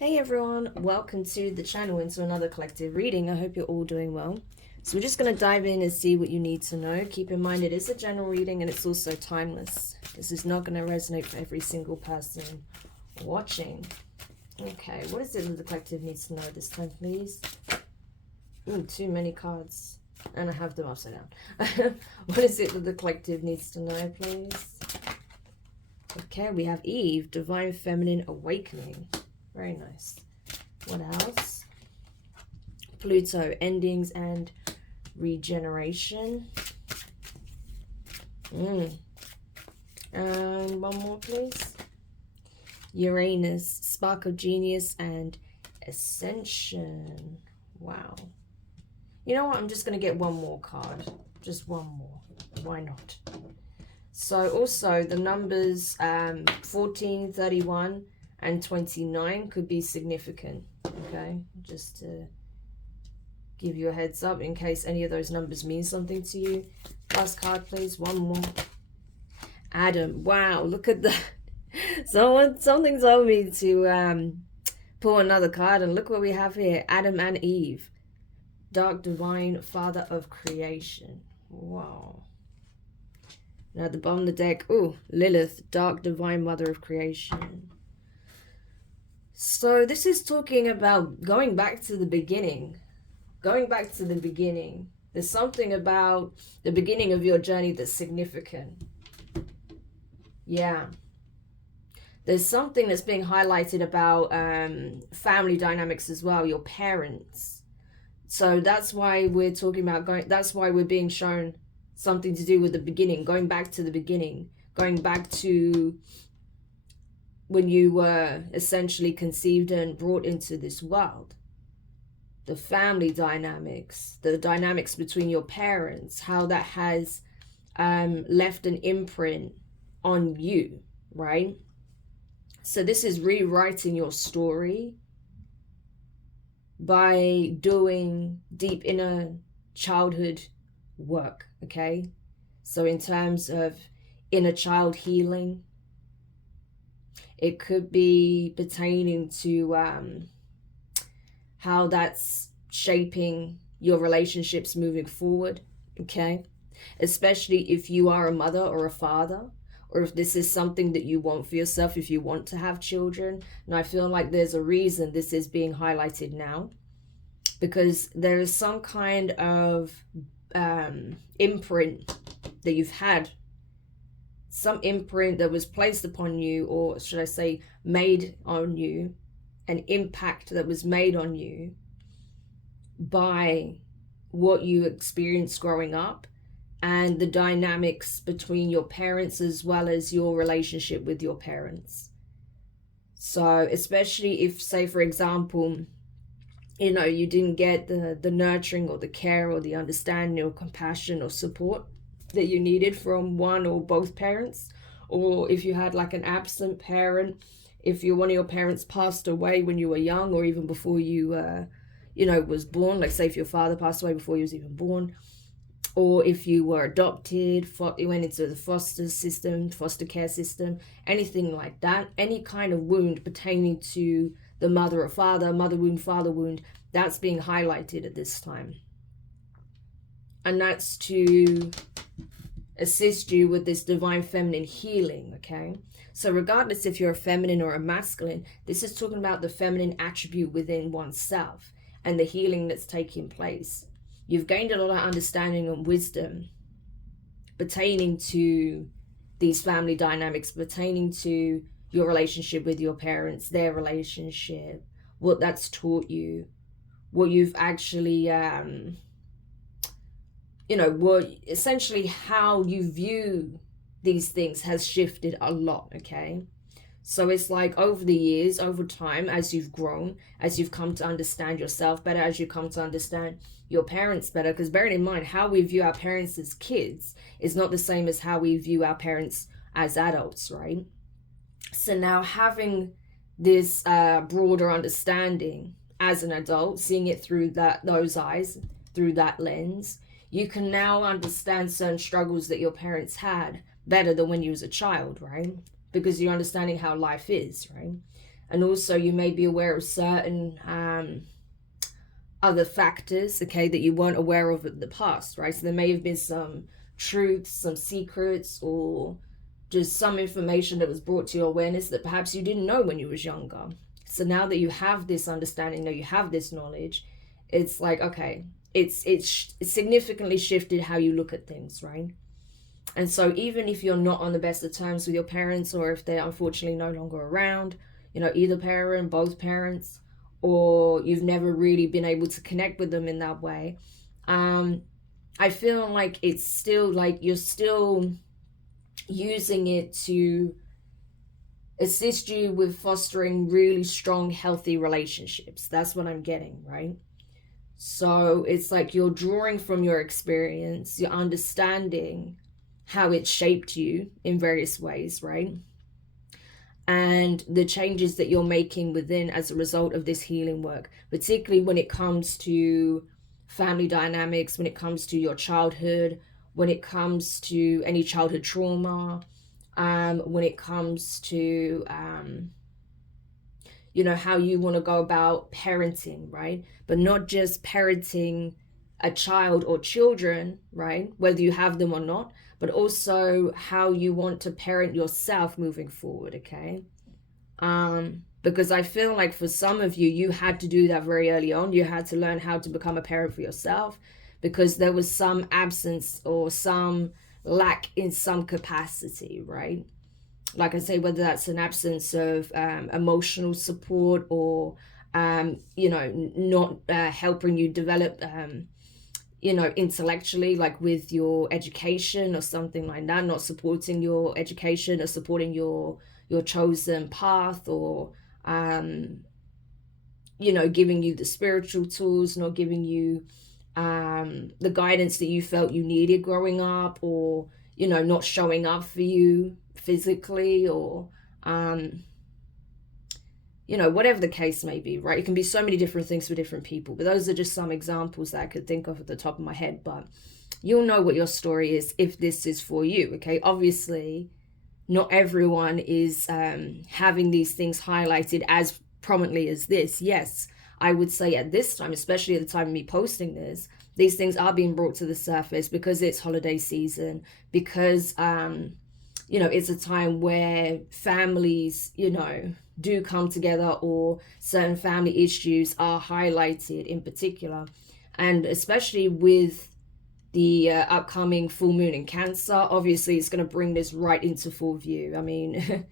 Hey everyone, welcome to the channel and to another collective reading. I hope you're all doing well. So we're just going to dive in and see what you need to know. Keep in mind it is a general reading and it's also timeless. This is not going to resonate for every single person watching. Okay, what is it that the collective needs to know this time, please? Ooh, too many cards. And I have them upside down. What is it that the collective needs to know, please? Okay, we have Eve, Divine Feminine Awakening. Very nice. What else? Pluto, endings and regeneration. And one more, please. Uranus, spark of genius and ascension. Wow. You know what? I'm just going to get one more card. Just one more. Why not? So also the numbers 14, 31 and 29 could be significant, okay? Just to give you a heads up in case any of those numbers mean something to you. Last card, please. One more. Adam. Wow, look at that. Something told me to pull another card, and look what we have here. Adam and Eve. Dark Divine Father of Creation. Wow. Now at the bottom of the deck, ooh, Lilith, Dark Divine Mother of Creation. So this is talking about going back to the beginning. Going back to the beginning. There's something about the beginning of your journey that's significant. Yeah. There's something that's being highlighted about family dynamics as well, your parents. So that's why we're talking about that's why we're being shown something to do with the beginning, going back to the beginning, going back to when you were essentially conceived and brought into this world. The family dynamics, the dynamics between your parents, how that has left an imprint on you, right? So this is rewriting your story by doing deep inner childhood work, okay? So in terms of inner child healing, it could be pertaining to how that's shaping your relationships moving forward, okay? Especially if you are a mother or a father, or if this is something that you want for yourself, if you want to have children. And I feel like there's a reason this is being highlighted now, because there is some kind of imprint that you've had, some imprint that was placed upon you, or should I say made on you, an impact that was made on you by what you experienced growing up and the dynamics between your parents as well as your relationship with your parents. So especially if, say for example, you know, you didn't get the nurturing or the care or the understanding or compassion or support that you needed from one or both parents, or if you had like an absent parent, if one of your parents passed away when you were young or even before you was born, like say if your father passed away before you was even born, or if you were adopted, you went into the foster care system, anything like that, any kind of wound pertaining to the mother or father, mother wound, father wound, that's being highlighted at this time. And that's to assist you with this divine feminine healing, okay? So regardless if you're a feminine or a masculine, this is talking about the feminine attribute within oneself and the healing that's taking place. You've gained a lot of understanding and wisdom pertaining to these family dynamics, pertaining to your relationship with your parents, their relationship, what that's taught you, what you've actually what essentially how you view these things has shifted a lot, okay? So it's like over the years, over time, as you've grown, as you've come to understand yourself better, as you come to understand your parents better, because bearing in mind, how we view our parents as kids is not the same as how we view our parents as adults, right? So now having this broader understanding as an adult, seeing it through those eyes, through that lens, you can now understand certain struggles that your parents had better than when you was a child, right? Because you're understanding how life is, right? And also you may be aware of certain other factors, okay, that you weren't aware of in the past, right? So there may have been some truths, some secrets, or just some information that was brought to your awareness that perhaps you didn't know when you was younger. So now that you have this understanding, that you have this knowledge, it's like, okay, it's significantly shifted how you look at things, right? And so even if you're not on the best of terms with your parents, or if they're unfortunately no longer around, you know, either parent, both parents, or you've never really been able to connect with them in that way, I feel like it's still like you're still using it to assist you with fostering really strong, healthy relationships. That's what I'm getting, right? So it's like you're drawing from your experience, you're understanding how it shaped you in various ways, right? And the changes that you're making within as a result of this healing work, particularly when it comes to family dynamics, when it comes to your childhood, when it comes to any childhood trauma, when it comes to you know, how you want to go about parenting, right? But not just parenting a child or children, right, whether you have them or not, but also how you want to parent yourself moving forward, okay? Because I feel like for some of you, you had to do that very early on. You had to learn how to become a parent for yourself, because there was some absence or some lack in some capacity, right? Like I say, whether that's an absence of emotional support, or you know, not helping you develop you know, intellectually, like with your education or something like that, not supporting your education or supporting your chosen path, or you know, giving you the spiritual tools, not giving you the guidance that you felt you needed growing up, or, you know, not showing up for you physically, or you know, whatever the case may be, right? It can be so many different things for different people, but those are just some examples that I could think of at the top of my head. But you'll know what your story is if this is for you, okay? Obviously, not everyone is having these things highlighted as prominently as this. Yes, I would say at this time, especially at the time of me posting this, these things are being brought to the surface because it's holiday season, because you know, it's a time where families, you know, do come together, or certain family issues are highlighted in particular. And especially with the upcoming full moon in Cancer, obviously it's going to bring this right into full view. I mean,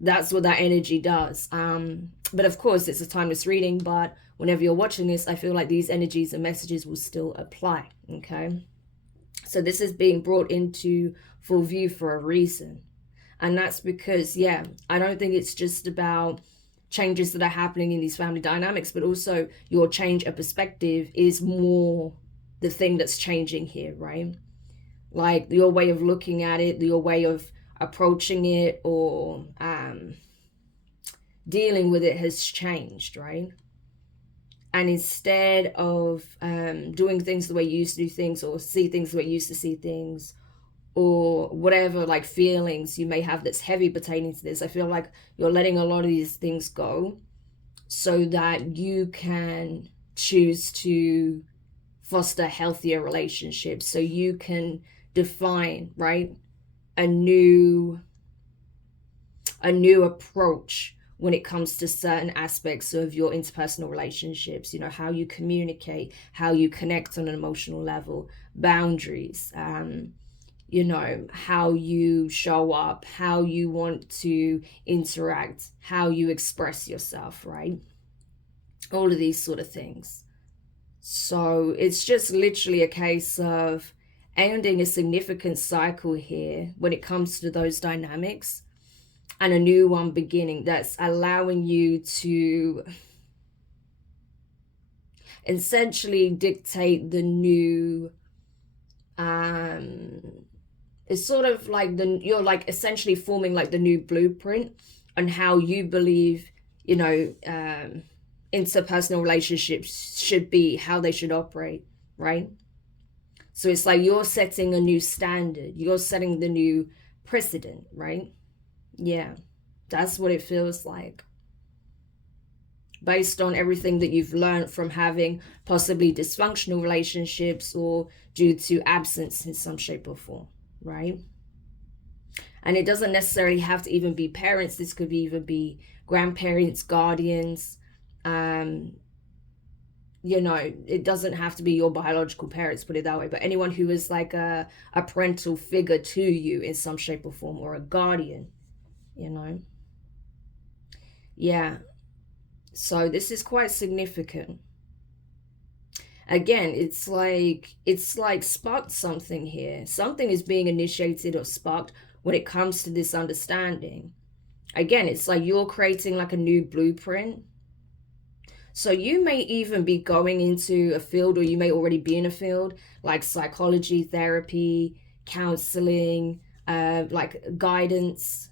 that's what that energy does. But of course, it's a timeless reading, but whenever you're watching this, I feel like these energies and messages will still apply, okay? So this is being brought into full view for a reason. And that's because, yeah, I don't think it's just about changes that are happening in these family dynamics, but also your change of perspective is more the thing that's changing here, right? Like your way of looking at it, your way of approaching it, or dealing with it has changed, right? And instead of doing things the way you used to do things, or see things the way you used to see things, or whatever like feelings you may have that's heavy pertaining to this, I feel like you're letting a lot of these things go so that you can choose to foster healthier relationships, so you can define, right, a new approach when it comes to certain aspects of your interpersonal relationships. You know, how you communicate, how you connect on an emotional level, boundaries, you know, how you show up, how you want to interact, how you express yourself, right? All of these sort of things. So it's just literally a case of ending a significant cycle here when it comes to those dynamics, and a new one beginning that's allowing you to essentially dictate the new it's sort of like you're like essentially forming like the new blueprint on how you believe, you know, interpersonal relationships should be, how they should operate, right? So it's like you're setting a new standard, you're setting the new precedent, right? Yeah, that's what it feels like. based on everything that you've learned from having possibly dysfunctional relationships or due to absence in some shape or form, right? And it doesn't necessarily have to even be parents. This could even be grandparents, guardians. You know, it doesn't have to be your biological parents, put it that way, but anyone who is like a parental figure to you in some shape or form, or a guardian, you know. Yeah. So this is quite significant. Again, it's like sparked something here. Something is being initiated or sparked when it comes to this understanding. Again, it's like you're creating like a new blueprint. So you may even be going into a field, or you may already be in a field like psychology, therapy, counseling, like guidance,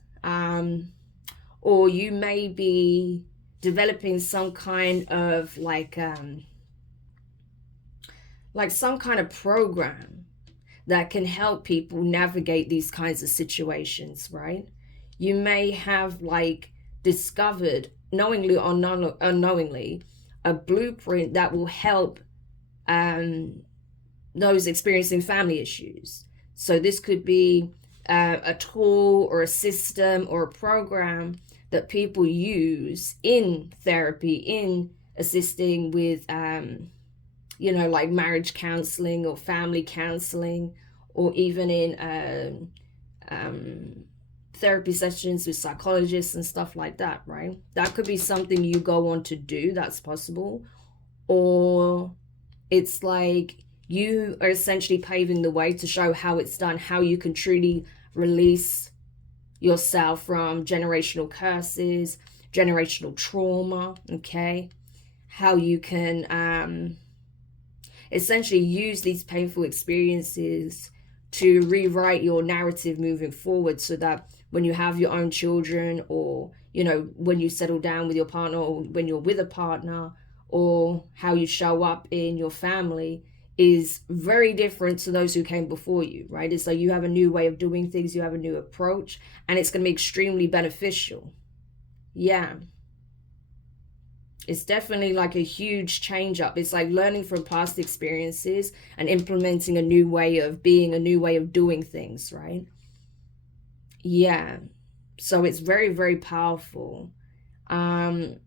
or you may be developing some kind of like some kind of program that can help people navigate these kinds of situations, right? You may have like discovered, knowingly or unknowingly, a blueprint that will help those experiencing family issues. So this could be a tool or a system or a program that people use in therapy, in assisting with you know, like marriage counseling or family counseling, or even in therapy sessions with psychologists and stuff like that, right? That could be something you go on to do, that's possible. Or it's like you are essentially paving the way to show how it's done, how you can truly release yourself from generational curses, generational trauma, okay? How you can essentially use these painful experiences to rewrite your narrative moving forward, so that when you have your own children, or, you know, when you settle down with your partner, or when you're with a partner, or how you show up in your family is very different to those who came before you, right? It's like you have a new way of doing things, you have a new approach, and it's going to be extremely beneficial. Yeah. It's definitely like a huge change up. It's like learning from past experiences and implementing a new way of being, a new way of doing things, right? Yeah. So it's very, very powerful. You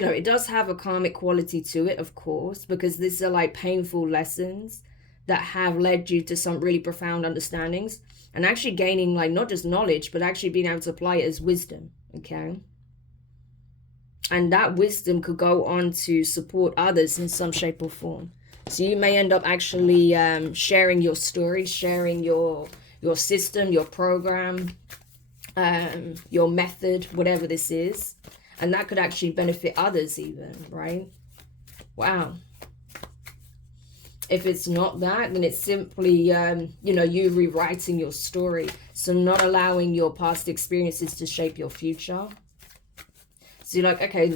know, it does have a karmic quality to it, of course, because these are like painful lessons that have led you to some really profound understandings, and actually gaining like not just knowledge, but actually being able to apply it as wisdom, okay? And that wisdom could go on to support others in some shape or form. So you may end up actually sharing your story, sharing your system, your program, your method, whatever this is. And that could actually benefit others even, right? Wow. If it's not that, then it's simply, you know, you rewriting your story. So not allowing your past experiences to shape your future. So you're like, okay,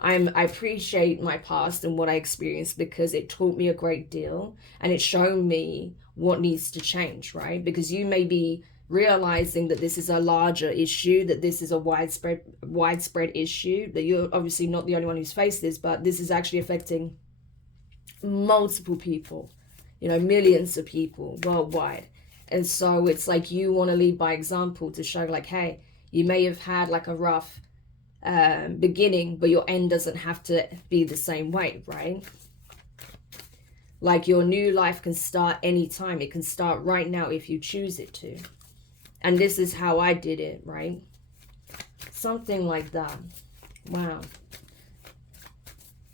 I appreciate my past and what I experienced, because it taught me a great deal and it's shown me what needs to change, right? Because you may be realizing that this is a larger issue, that this is a widespread issue, that you're obviously not the only one who's faced this, but this is actually affecting multiple people, you know, millions of people worldwide. And so it's like you want to lead by example to show like, hey, you may have had like a rough beginning, but your end doesn't have to be the same way, right? Like your new life can start anytime. It can start right now if you choose it to. And this is how I did it, right? Something like that. Wow.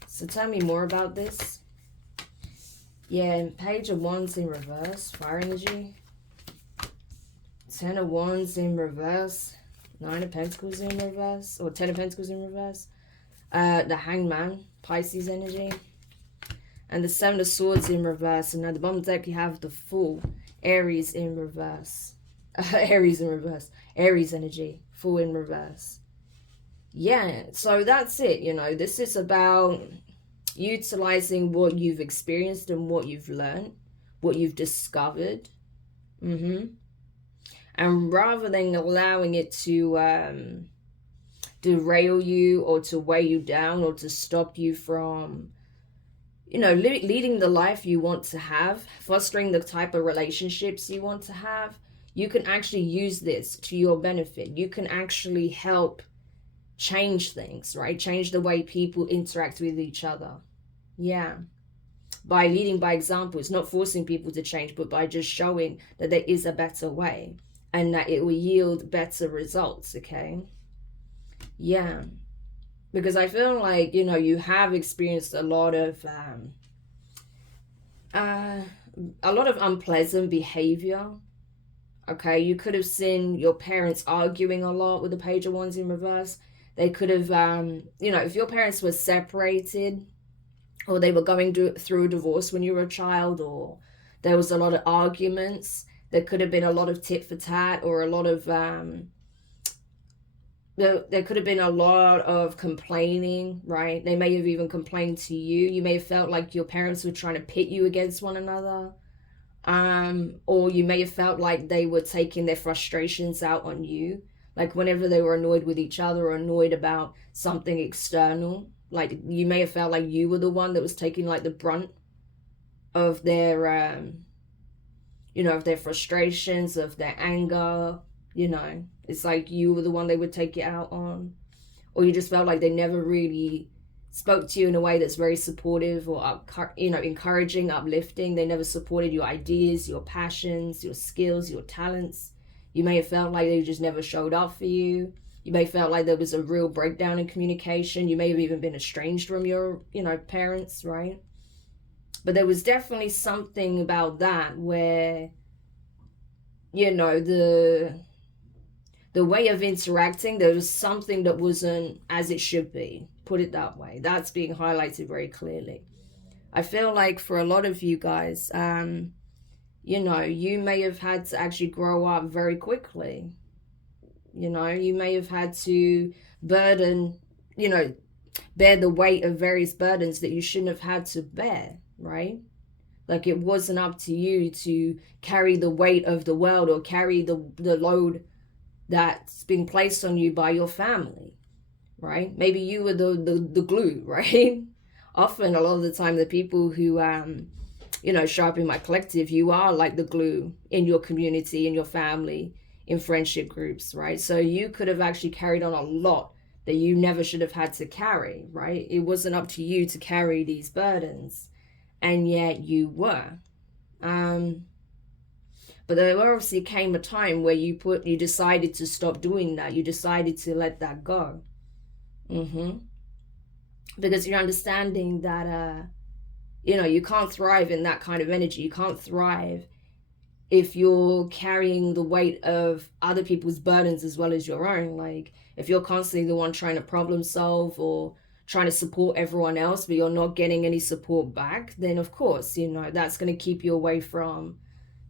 So tell me more about this. Yeah, Page of Wands in reverse, fire energy. 10 of Wands in reverse. 9 of Pentacles in reverse, or 10 of Pentacles in reverse. The Hangman, Pisces energy. And the 7 of Swords in reverse. And at the bottom of the deck, you have the Fool, Aries in reverse. Aries in reverse. Aries energy, Fool in reverse. Yeah, so that's it, you know. This is about utilizing what you've experienced and what you've learned, what you've discovered. And rather than allowing it to derail you or to weigh you down or to stop you from, leading the life you want to have, fostering the type of relationships you want to have. You can actually use this to your benefit. You can actually help change things, right? Change the way people interact with each other. Yeah. By leading by example. It's not forcing people to change, but by just showing that there is a better way and that it will yield better results, okay? Yeah. Because I feel like, you have experienced a lot of unpleasant behavior. Okay, you could have seen your parents arguing a lot with the Page of Wands in reverse. They could have, if your parents were separated or they were going through a divorce when you were a child, or there was a lot of arguments, there could have been a lot of tit for tat, or a lot of, there could have been a lot of complaining, right? They may have even complained to you. You may have felt like your parents were trying to pit you against one another. Or you may have felt like they were taking their frustrations out on you. Like whenever they were annoyed with each other or annoyed about something external, like you may have felt like you were the one that was taking like the brunt of their, of their frustrations, of their anger, It's like you were the one they would take it out on. Or you just felt like they never really spoke to you in a way that's very supportive or, encouraging, uplifting. They never supported your ideas, your passions, your skills, your talents. You may have felt like they just never showed up for you. You may have felt like there was a real breakdown in communication. You may have even been estranged from your, parents, right? But there was definitely something about that where, the way of interacting, there was something that wasn't as it should be. Put it that way. That's being highlighted very clearly. I feel like for a lot of you guys, you may have had to actually grow up very quickly. You may have had to bear the weight of various burdens that you shouldn't have had to bear, right? Like it wasn't up to you to carry the weight of the world or carry the load that's being placed on you by your family, right? Maybe you were the glue, right? Often, a lot of the time, the people who, show up in my collective, you are like the glue in your community, in your family, in friendship groups, right? So you could have actually carried on a lot that you never should have had to carry, right? It wasn't up to you to carry these burdens, and yet you were. But there obviously came a time where you decided to stop doing that. You decided to let that go. Because you're understanding that, you can't thrive in that kind of energy. You can't thrive if you're carrying the weight of other people's burdens as well as your own. Like if you're constantly the one trying to problem solve or trying to support everyone else, but you're not getting any support back, then of course, that's going to keep you away from,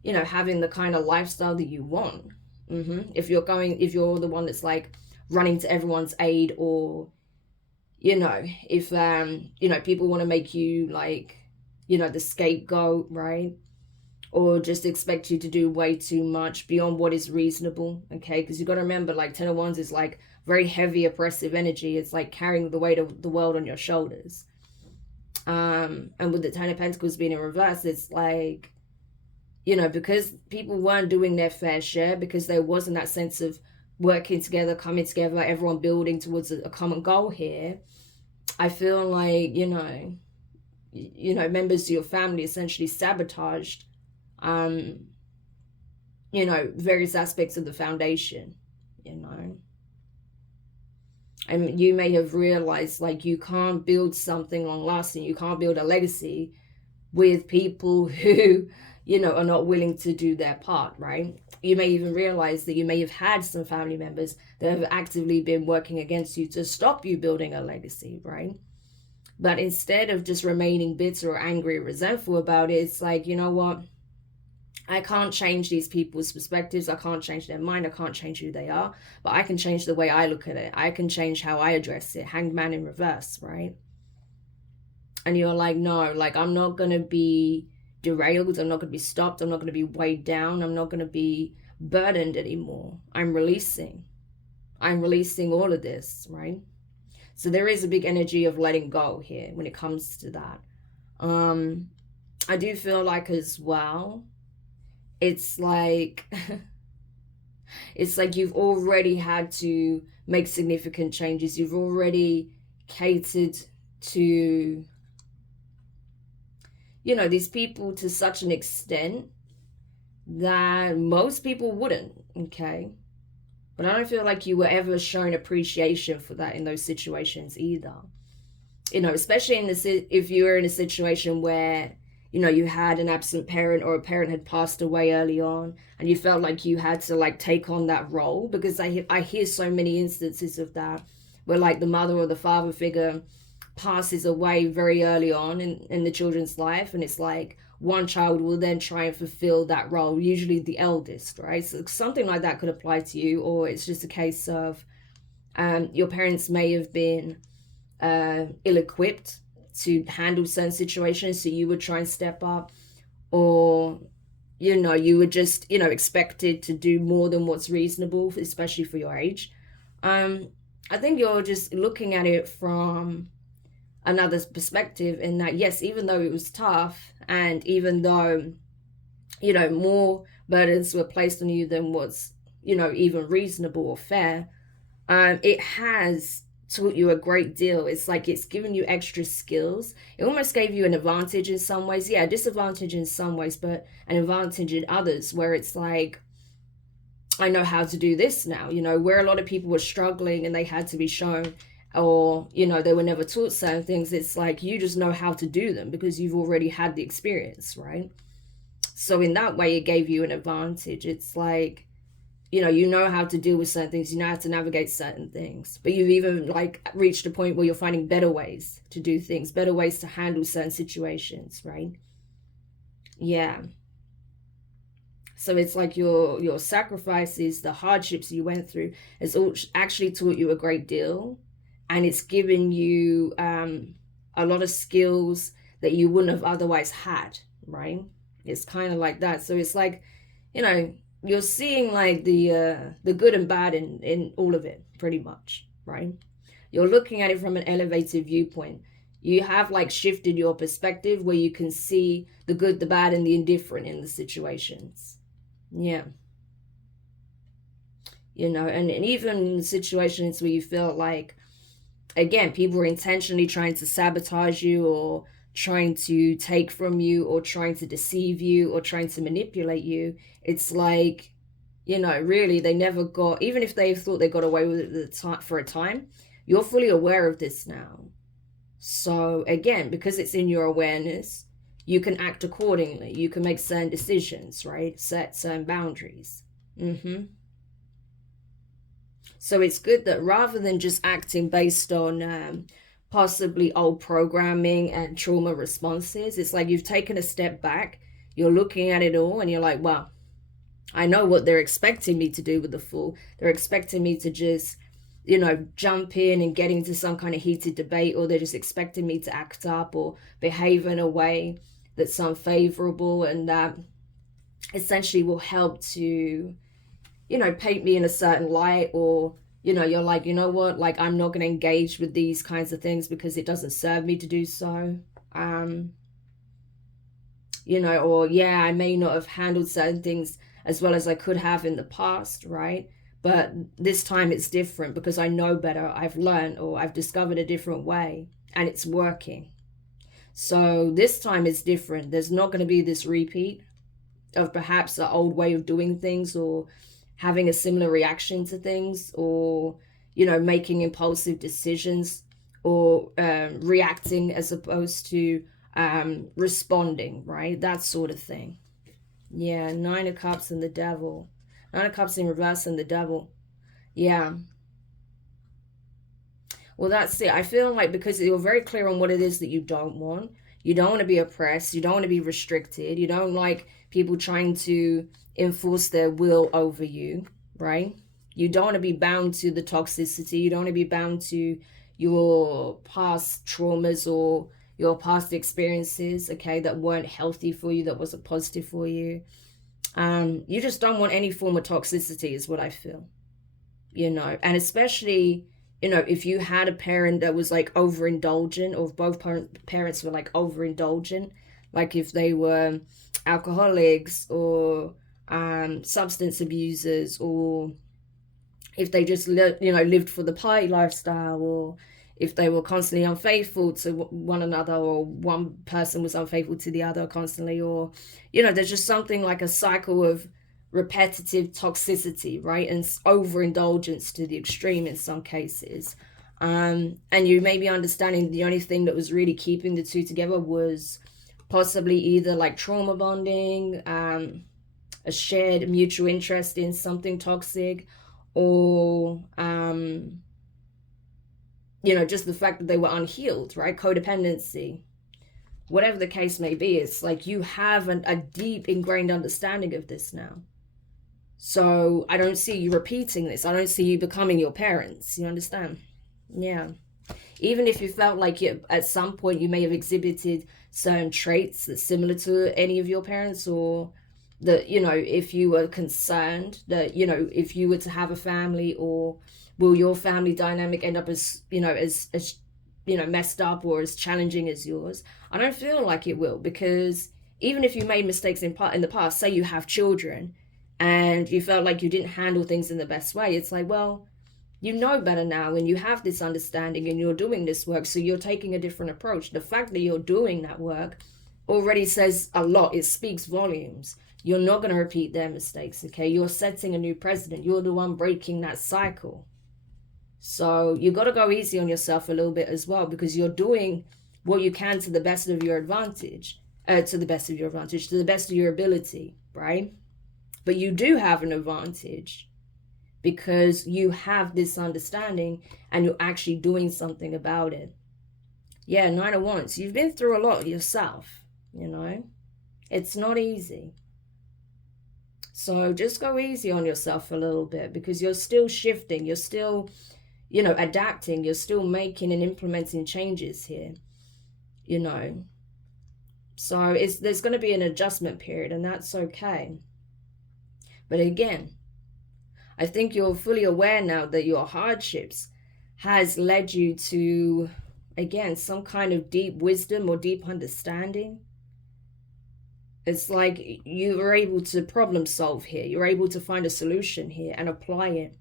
having the kind of lifestyle that you want. If you're the one that's like running to everyone's aid, or, if, people want to make you like, the scapegoat, right? Or just expect you to do way too much beyond what is reasonable, okay? Because you got to remember, like, Ten of Wands is like very heavy, oppressive energy. It's like carrying the weight of the world on your shoulders. And with the Ten of Pentacles being in reverse, it's like, because people weren't doing their fair share, because there wasn't that sense of working together, coming together, everyone building towards a common goal here. I feel like, members of your family essentially sabotaged, various aspects of the foundation, And you may have realized, like, you can't build something long lasting, you can't build a legacy with people who, are not willing to do their part, right? You may even realize that you may have had some family members that have actively been working against you to stop you building a legacy, right? But instead of just remaining bitter or angry or resentful about it, it's like, you know what? I can't change these people's perspectives. I can't change their mind. I can't change who they are. But I can change the way I look at it. I can change how I address it. Hanged man in reverse, right? And you're like, no, like, I'm not going to be derailed. I'm not going to be stopped. I'm not going to be weighed down. I'm not going to be burdened anymore. I'm releasing. I'm releasing all of this, right? So there is a big energy of letting go here when it comes to that. I do feel like as well, it's like it's like you've already had to make significant changes. You've already catered to, you know, these people to such an extent that most people wouldn't, okay? But I don't feel like you were ever shown appreciation for that in those situations either. You know, especially in this, if you were in a situation where, you know, you had an absent parent or a parent had passed away early on and you felt like you had to like take on that role, because I hear so many instances of that where like the mother or the father figure passes away very early on in the children's life, and it's like one child will then try and fulfill that role, usually the eldest, right? So something like that could apply to you. Or it's just a case of your parents may have been ill-equipped to handle certain situations, so you would try and step up, or you know, you were just, you know, expected to do more than what's reasonable, especially for your age. I think you're just looking at it from another perspective, in that yes, even though it was tough, and even though, you know, more burdens were placed on you than what's, you know, even reasonable or fair, it has taught you a great deal. It's like it's given you extra skills. It almost gave you an advantage in some ways, yeah, a disadvantage in some ways, but an advantage in others, where it's like, I know how to do this now, you know, where a lot of people were struggling and they had to be shown, or you know, they were never taught certain things. It's like you just know how to do them because you've already had the experience, right? So in that way it gave you an advantage. It's like, you know how to deal with certain things, you know how to navigate certain things, but you've even like reached a point where you're finding better ways to do things, better ways to handle certain situations, right? Yeah. So it's like your sacrifices, the hardships you went through, has all actually taught you a great deal, and it's given you a lot of skills that you wouldn't have otherwise had, right? It's kind of like that. So it's like, you know, you're seeing like the good and bad in all of it, pretty much, right? You're looking at it from an elevated viewpoint. You have like shifted your perspective where you can see the good, the bad, and the indifferent in the situations. Yeah. You know, and even in situations where you feel like, again, people are intentionally trying to sabotage you, or trying to take from you, or trying to deceive you, or trying to manipulate you, it's like, you know, really they never got, even if they thought they got away with it for a time, you're fully aware of this now. So again, because it's in your awareness, you can act accordingly. You can make certain decisions, right? Set certain boundaries. So it's good that rather than just acting based on possibly old programming and trauma responses, it's like you've taken a step back, you're looking at it all, and you're like, wow, I know what they're expecting me to do with the Fool. They're expecting me to just, you know, jump in and get into some kind of heated debate, or they're just expecting me to act up or behave in a way that's unfavorable, and that essentially will help to, you know, paint me in a certain light. Or, you know, you're like, you know what, like I'm not going to engage with these kinds of things because it doesn't serve me to do so. You know, or yeah, I may not have handled certain things as well as I could have in the past, right? But this time it's different because I know better. I've learned, or I've discovered a different way, and it's working. So this time it's different. There's not going to be this repeat of perhaps an old way of doing things, or having a similar reaction to things, or, you know, making impulsive decisions, or reacting as opposed to responding, right? That sort of thing. Yeah, Nine of Cups and the Devil. Nine of Cups in reverse and the Devil. Yeah. Well, that's it. I feel like because you're very clear on what it is that you don't want. You don't want to be oppressed. You don't want to be restricted. You don't like people trying to enforce their will over you, right? You don't want to be bound to the toxicity. You don't want to be bound to your past traumas or your past experiences, okay, that weren't healthy for you, that wasn't positive for you. You just don't want any form of toxicity, is what I feel. you know, and especially, you know, if you had a parent that was like overindulgent, or if both parents were like overindulgent, like if they were alcoholics or substance abusers, or if they just lived for the party lifestyle, or if they were constantly unfaithful to one another, or one person was unfaithful to the other constantly, or there's just something like a cycle of repetitive toxicity, right? And overindulgence to the extreme in some cases. And you may be understanding the only thing that was really keeping the two together was possibly either like trauma bonding, a shared mutual interest in something toxic, or just the fact that they were unhealed, right? Codependency, whatever the case may be. It's like you have a deep ingrained understanding of this now. So I don't see you repeating this. I don't see you becoming your parents. You understand? Yeah. Even if you felt like at some point you may have exhibited certain traits that's similar to any of your parents, or that, if you were concerned that, if you were to have a family, or will your family dynamic end up as messed up or as challenging as yours? I don't feel like it will, because even if you made mistakes in the past, say you have children and you felt like you didn't handle things in the best way, it's like, well, you know better now, and you have this understanding, and you're doing this work, so you're taking a different approach. The fact that you're doing that work already says a lot. It speaks volumes. You're not going to repeat their mistakes, okay? You're setting a new precedent. You're the one breaking that cycle. So you got to go easy on yourself a little bit as well, because you're doing what you can to the best of your advantage, to the best of your ability, right? But you do have an advantage because you have this understanding and you're actually doing something about it. Yeah, 9 of Wands. You've been through a lot yourself, It's not easy. So just go easy on yourself a little bit, because you're still shifting. You're still, adapting. You're still making and implementing changes here, So there's going to be an adjustment period, and that's okay. But again, I think you're fully aware now that your hardships has led you to, again, some kind of deep wisdom or deep understanding. It's like you were able to problem solve here. You're able to find a solution here and apply it.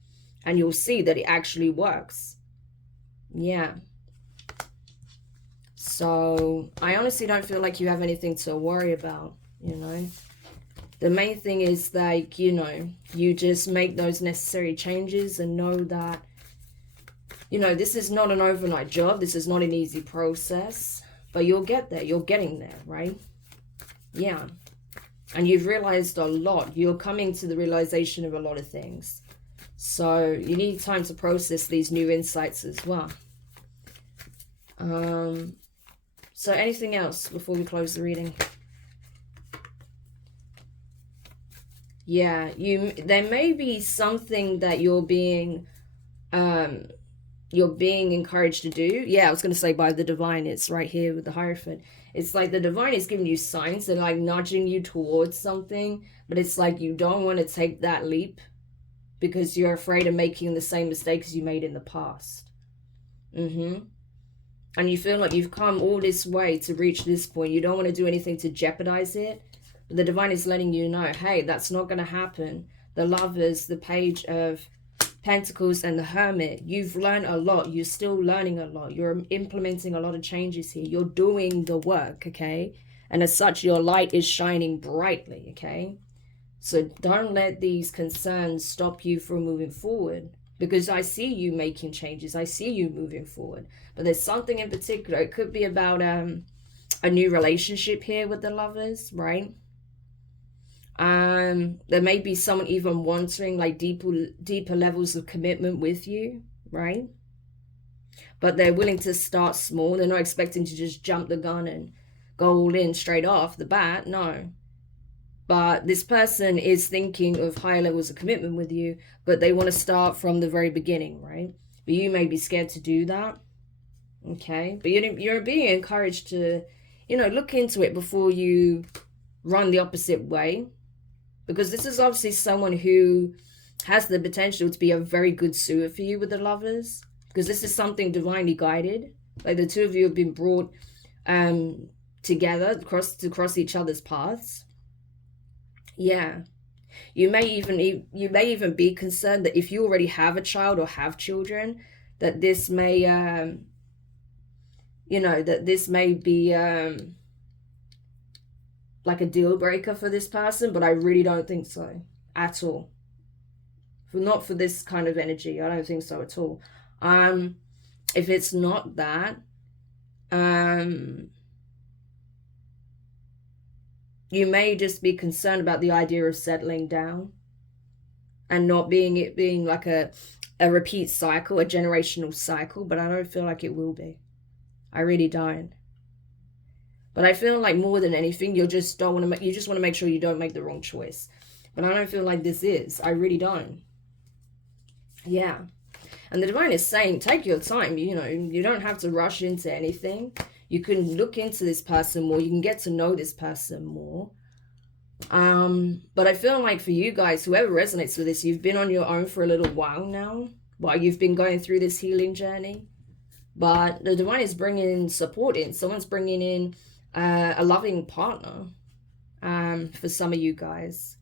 And you'll see that it actually works. Yeah. So I honestly don't feel like you have anything to worry about, The main thing is like, you just make those necessary changes and know that, this is not an overnight job. This is not an easy process, but you'll get there. You're getting there, right? Yeah. And you've realized a lot. You're coming to the realization of a lot of things. So you need time to process these new insights as well. So anything else before we close the reading? Yeah, there may be something that you're being encouraged to do. Yeah, I was going to say by the divine. It's right here with the Hierophant. It's like the divine is giving you signs. They're like nudging you towards something, but it's like you don't want to take that leap because you're afraid of making the same mistakes you made in the past. And you feel like you've come all this way to reach this point. You don't want to do anything to jeopardize it. But the divine is letting you know, hey, that's not going to happen. The Lovers, the Page of Pentacles, and the Hermit, you've learned a lot. You're still learning a lot. You're implementing a lot of changes here. You're doing the work, okay? And as such, your light is shining brightly, okay? So don't let these concerns stop you from moving forward, because I see you making changes. I see you moving forward. But there's something in particular. It could be about a new relationship here with the Lovers, right? There may be someone even wanting like deeper levels of commitment with you, right? But they're willing to start small. They're not expecting to just jump the gun and go all in straight off the bat. No. But this person is thinking of higher levels of commitment with you, but they want to start from the very beginning, right? But you may be scared to do that. Okay. But you're being encouraged to, look into it before you run the opposite way. Because this is obviously someone who has the potential to be a very good suitor for you with the Lovers, because this is something divinely guided. Like the two of you have been brought together to cross each other's paths. Yeah. You may even be concerned that if you already have a child or have children, that this may that this may be like a deal breaker for this person, but I really don't think so at all. Not for this kind of energy. I don't think so at all. If it's not that, you may just be concerned about the idea of settling down and not being like a repeat cycle, a generational cycle, but I don't feel like it will be. I really don't. But I feel like more than anything, you just want to make sure you don't make the wrong choice. But I don't feel like this is. I really don't. Yeah. And the divine is saying, take your time. You don't have to rush into anything. You can look into this person more. You can get to know this person more. But I feel like for you guys, whoever resonates with this, you've been on your own for a little while now. While you've been going through this healing journey. But the divine is bringing support in. Someone's bringing in a loving partner for some of you guys.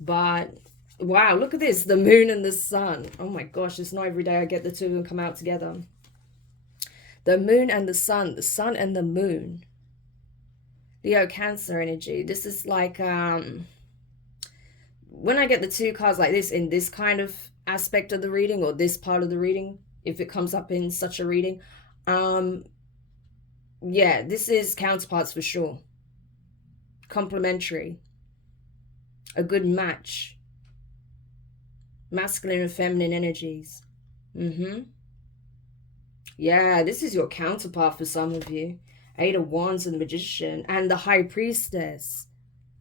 But wow, look at this, the moon and the sun. Oh my gosh, it's not every day I get the two of them come out together. The moon and the sun and the moon. Leo, Cancer energy. This is like when I get the two cards like this in this kind of aspect of the reading, or this part of the reading, if it comes up in such a reading, yeah, this is counterparts for sure. Complementary. A good match. Masculine and feminine energies. Yeah, this is your counterpart for some of you. 8 of Wands and the Magician and the High Priestess.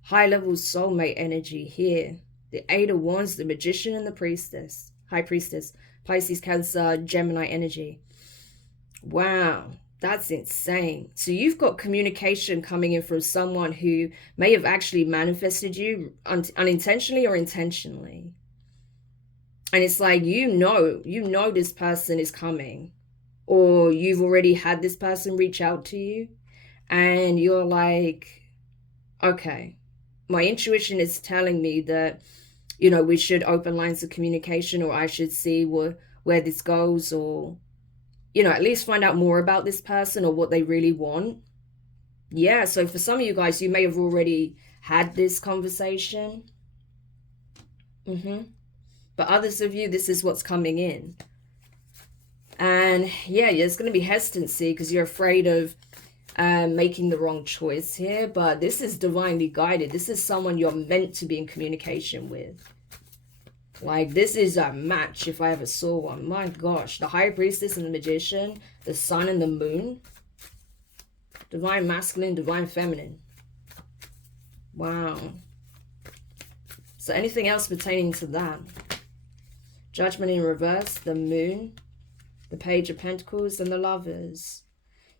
High level soulmate energy here. The 8 of Wands, the Magician and the Priestess. High Priestess. Pisces, Cancer, Gemini energy. Wow, that's insane. So you've got communication coming in from someone who may have actually manifested you unintentionally or intentionally. And it's like, you know this person is coming. Or you've already had this person reach out to you. And you're like, okay, my intuition is telling me that, we should open lines of communication, or I should see where this goes, or, at least find out more about this person or what they really want. Yeah, so for some of you guys, you may have already had this conversation. But others of you, this is what's coming in. And yeah, there's going to be hesitancy because you're afraid of making the wrong choice here. But this is divinely guided. This is someone you're meant to be in communication with. Like, this is a match if I ever saw one. My gosh. The High Priestess and the Magician. The Sun and the Moon. Divine Masculine, Divine Feminine. Wow. So anything else pertaining to that? Judgment in reverse. The Moon. The Page of Pentacles and the Lovers.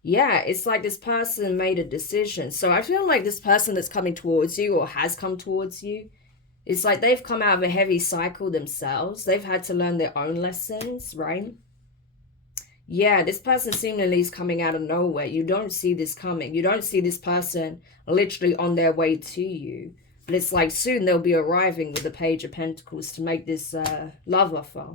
Yeah, it's like this person made a decision. So I feel like this person that's coming towards you or has come towards you, it's like they've come out of a heavy cycle themselves. They've had to learn their own lessons, right? Yeah, this person seemingly is coming out of nowhere. You don't see this coming. You don't see this person literally on their way to you. But it's like soon they'll be arriving with the Page of Pentacles to make this love offer.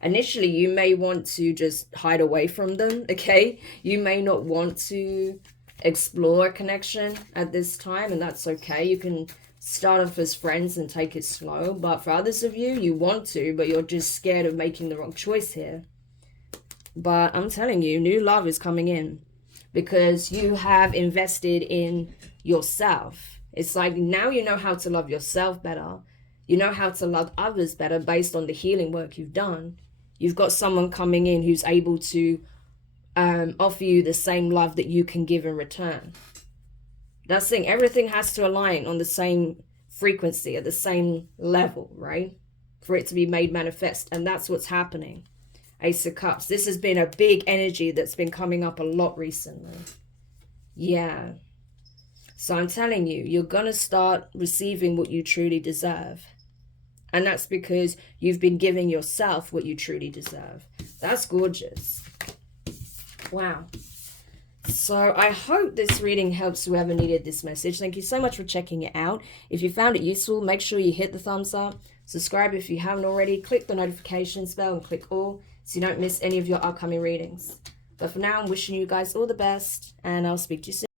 Initially, you may want to just hide away from them, okay? You may not want to explore a connection at this time, and that's okay. You can start off as friends and take it slow. But for others of you, you want to, but you're just scared of making the wrong choice here. But I'm telling you, new love is coming in because you have invested in yourself. It's like now you know how to love yourself better. You know how to love others better based on the healing work you've done. You've got someone coming in who's able to offer you the same love that you can give in return. That's the thing. Everything has to align on the same frequency, at the same level, right? For it to be made manifest. And that's what's happening. Ace of Cups. This has been a big energy that's been coming up a lot recently. Yeah. So I'm telling you, you're going to start receiving what you truly deserve. And that's because you've been giving yourself what you truly deserve. That's gorgeous. Wow. So I hope this reading helps whoever needed this message. Thank you so much for checking it out. If you found it useful, make sure you hit the thumbs up. Subscribe if you haven't already. Click the notifications bell and click all so you don't miss any of your upcoming readings. But for now, I'm wishing you guys all the best, and I'll speak to you soon.